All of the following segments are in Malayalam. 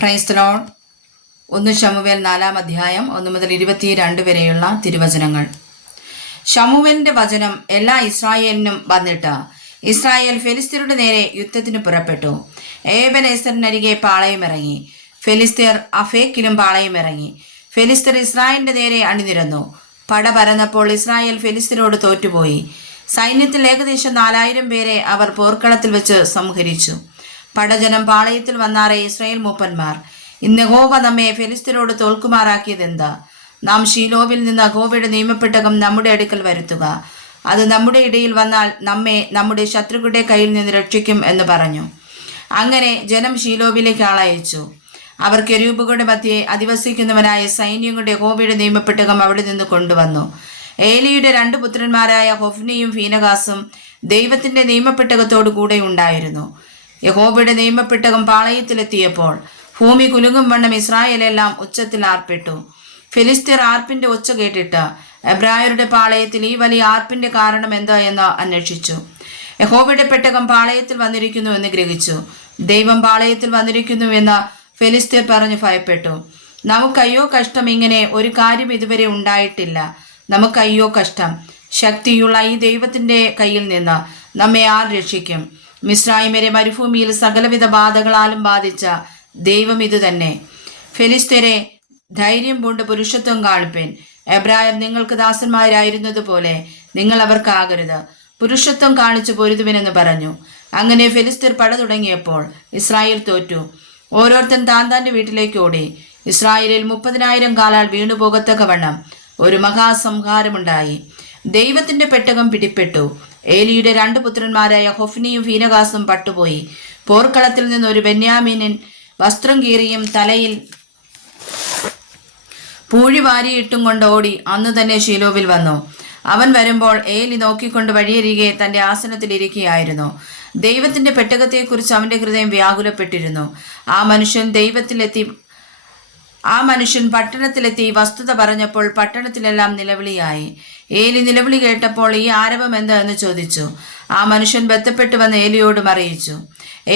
Praise the Lord. 1 ശമൂവേൽ 4-ാം അധ്യായം 1 മുതൽ 22 വരെയുള്ള തിരുവചനങ്ങൾ. ശമൂവേലിന്റെ വചനം എല്ലാ ഇസ്രായേലിനും വന്നിട്ട് ഇസ്രായേൽ ഫെലിസ്ത്യരുടെ നേരെ യുദ്ധത്തിന് പുറപ്പെട്ടു. ഏബെനേസറിനരികെ പാളയമിറങ്ങി. ഫെലിസ്ത്യർ അഫേക്കിലും പാളയമിറങ്ങി. ഫെലിസ്ത്യർ ഇസ്രായേലിന്റെ നേരെ അണിനിരന്നു. പട പരന്നപ്പോൾ ഇസ്രായേൽ ഫെലിസ്ത്യരോട് തോറ്റുപോയി. സൈന്യത്തിൽ ഏകദേശം 4000 പേരെ അവർ പോർക്കളത്തിൽ വെച്ച് സംഹരിച്ചു. പടജനം പാളയത്തിൽ വന്നാറേ ഇസ്രായേൽ മൂപ്പന്മാർ, ഇന്ന് യഹോവ നമ്മെ ഫെലിസ്ത്യരോട് തോൽക്കുമാറാക്കിയതെന്താ? നാം ഷീലോവിൽ നിന്ന് യഹോവയുടെ നിയമപ്പെട്ടകം നമ്മുടെ അടുക്കൽ വരുത്തുക. അത് നമ്മുടെ ഇടയിൽ വന്നാൽ നമ്മെ നമ്മുടെ ശത്രുക്കളുടെ കയ്യിൽ നിന്ന് രക്ഷിക്കും എന്ന് പറഞ്ഞു. അങ്ങനെ ജനം ഷീലോവിലേക്ക് ആളയച്ചു. അവർ കെരൂബുകളുടെ മധ്യേ അധിവസിക്കുന്നവനായ സൈന്യങ്ങളുടെ യഹോവയുടെ നിയമപ്പെട്ടകം അവിടെ നിന്ന് കൊണ്ടുവന്നു. ഏലിയുടെ 2 പുത്രന്മാരായ ഹൊഫ്നിയും ഫീനഹാസും ദൈവത്തിന്റെ നിയമപ്പെട്ടകത്തോടു കൂടെ ഉണ്ടായിരുന്നു. യഹോവയുടെ നിയമപ്പെട്ടകം പാളയത്തിലെത്തിയപ്പോൾ ഭൂമി കുലുങ്ങും വണ്ണം ഇസ്രായേലെല്ലാം ഉച്ചത്തിൽ ആർപ്പിട്ടു. ഫിലിസ്ത്യർ ആർപ്പിന്റെ ഒച്ച കേട്ടിട്ട് എബ്രായരുടെ പാളയത്തിൽ ഈ വലിയ ആർപ്പിന്റെ കാരണം എന്താ എന്ന് അന്വേഷിച്ചു. യഹോവയുടെ പെട്ടകം പാളയത്തിൽ വന്നിരിക്കുന്നു എന്ന് ഗ്രഹിച്ചു. ദൈവം പാളയത്തിൽ വന്നിരിക്കുന്നു എന്ന് ഫെലിസ്ത്യർ പറഞ്ഞു ഭയപ്പെട്ടു. നമുക്കയ്യോ കഷ്ടം, ഇങ്ങനെ ഒരു കാര്യം ഇതുവരെ ഉണ്ടായിട്ടില്ല. നമുക്കയ്യോ കഷ്ടം, ശക്തിയുള്ള ഈ ദൈവത്തിന്റെ കയ്യിൽ നിന്ന് നമ്മെ ആർ രക്ഷിക്കും? മിസ്രയീമ്യരെ മരുഭൂമിയിൽ സകലവിധ ബാധകളാലും ബാധിച്ച ദൈവം ഇതുതന്നെ. ഫെലിസ്ത്യരെ, ധൈര്യം പൂണ്ട് പുരുഷത്വം കാണിപ്പേൻ. എബ്രായർ നിങ്ങൾക്ക് ദാസന്മാരായിരുന്നതുപോലെ നിങ്ങൾ അവർക്കാകരുത്. പുരുഷത്വം കാണിച്ചു പൊരുതുവിനെന്ന് പറഞ്ഞു. അങ്ങനെ ഫെലിസ്ത്യർ പട തുടങ്ങിയപ്പോൾ ഇസ്രായേൽ തോറ്റു. ഓരോരുത്തൻ താന്താന്റെ വീട്ടിലേക്ക് ഓടി. ഇസ്രായേലിൽ 30,000 കാലാൽ വീണുപോകത്തക്കവണ്ണം ഒരു മഹാസംഹാരമുണ്ടായി. ദൈവത്തിന്റെ പെട്ടകം പിടിപ്പെട്ടു. ഏലിയുടെ 2 പുത്രന്മാരായ ഹൊഫ്നിയും ഫീനഹാസും പട്ടുപോയി. പോർക്കളത്തിൽ നിന്ന് ഒരു ബെന്യാമീനൻ വസ്ത്രം കീറിയും തലയിൽ പൂഴി വാരിയിട്ടും കൊണ്ട് ഓടി അന്ന് തന്നെ ഷീലോവിൽ വന്നു. അവൻ വരുമ്പോൾ ഏലി നോക്കിക്കൊണ്ട് വഴിയരികെ തന്റെ ആസനത്തിലിരിക്കുകയായിരുന്നു. ദൈവത്തിന്റെ പെട്ടകത്തെക്കുറിച്ച് അവന്റെ ഹൃദയം വ്യാകുലപ്പെട്ടിരുന്നു. ആ മനുഷ്യൻ പട്ടണത്തിലെത്തി വസ്തുത പറഞ്ഞപ്പോൾ പട്ടണത്തിലെല്ലാം നിലവിളിയായി. ഏലി നിലവിളി കേട്ടപ്പോൾ ഈ ആരവം എന്താ എന്ന് ചോദിച്ചു. ആ മനുഷ്യൻ ബന്ധപ്പെട്ടു വന്ന് ഏലിയോടും അറിയിച്ചു.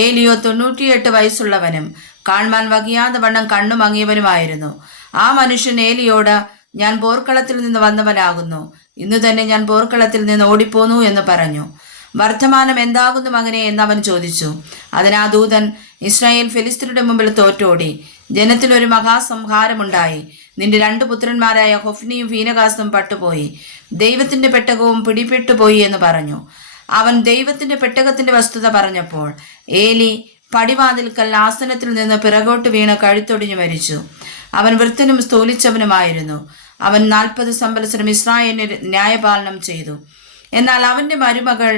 ഏലിയോ 98 വയസ്സുള്ളവനും കാൺമാൻ വകിയാതെ വണ്ണം കണ്ണു മങ്ങിയവനുമായിരുന്നു. ആ മനുഷ്യൻ ഏലിയോട്, ഞാൻ പോർക്കളത്തിൽ നിന്ന് വന്നവനാകുന്നു. ഇന്നു തന്നെ ഞാൻ പോർക്കളത്തിൽ നിന്ന് ഓടിപ്പോന്നു എന്ന് പറഞ്ഞു. വർത്തമാനം എന്താകുന്നു മകനെ എന്നവൻ ചോദിച്ചു. അതിനാ ദൂതൻ, ഇസ്രായേൽ ഫെലിസ്ത്യരുടെ മുമ്പിൽ തോറ്റോടി. ജനത്തിൽ ഒരു മഹാസംഹാരമുണ്ടായി. നിന്റെ 2 പുത്രന്മാരായ ഹൊഫ്നിയും ഫീനഹാസും പട്ടുപോയി. ദൈവത്തിന്റെ പെട്ടകവും പിടിപ്പെട്ടുപോയി എന്ന് പറഞ്ഞു. അവൻ ദൈവത്തിന്റെ പെട്ടകത്തിന്റെ വസ്തുത പറഞ്ഞപ്പോൾ ഏലി പടിവാതിൽക്കൽ ആസനത്തിൽ നിന്ന് പിറകോട്ട് വീണ് കഴുത്തൊടിഞ്ഞു മരിച്ചു. അവൻ വൃദ്ധനും സ്ഥൂലിച്ചവനുമായിരുന്നു. അവൻ 40 സംവത്സരം ഇസ്രായേലിന് ന്യായപാലനം ചെയ്തു. എന്നാൽ അവന്റെ മരുമകൾ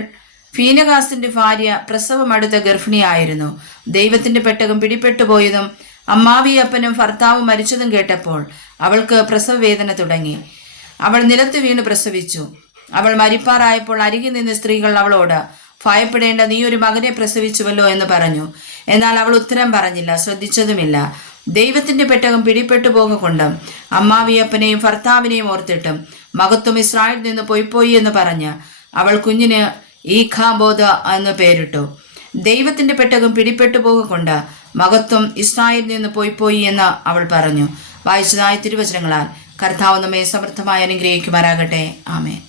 ഫീനഹാസിന്റെ ഭാര്യ പ്രസവമടുത്ത ഗർഭിണിയായിരുന്നു. ദൈവത്തിന്റെ പെട്ടകം പിടിപ്പെട്ടുപോയതും അമ്മാവിയപ്പനും ഭർത്താവും മരിച്ചതും കേട്ടപ്പോൾ അവൾക്ക് പ്രസവവേദന തുടങ്ങി. അവൾ നിലത്ത് വീണ് പ്രസവിച്ചു. അവൾ മരിപ്പാറായപ്പോൾ അരികിൽ നിന്ന് സ്ത്രീകൾ അവളോട്, ഭയപ്പെടേണ്ട, നീ ഒരു മകനെ പ്രസവിച്ചുവല്ലോ എന്ന് പറഞ്ഞു. എന്നാൽ അവൾ ഉത്തരം പറഞ്ഞില്ല, ശ്രദ്ധിച്ചതുമില്ല. ദൈവത്തിന്റെ പെട്ടകം പിടിപ്പെട്ടു പോകൊണ്ടും അമ്മാവിയപ്പനെയും ഭർത്താവിനെയും ഓർത്തിട്ടും മഹത്വം ഇസ്രായേലിൽ നിന്ന് പോയിപ്പോയി എന്ന് പറഞ്ഞ് അവൾ കുഞ്ഞിന് ഈഖാബോദ് എന്ന് പേരിട്ടു. ദൈവത്തിന്റെ പെട്ടകം പിടിപ്പെട്ടു പോകൊണ്ട് മഹത്വം ഇസ്രായേലിൽ നിന്ന് പോയിപ്പോയി എന്ന് അവൾ പറഞ്ഞു. വായിച്ചതായ തിരുവചനങ്ങളാൽ കർത്താവ് നമ്മെ സമൃദ്ധമായി അനുഗ്രഹിക്കുമാറാകട്ടെ. ആമേൻ.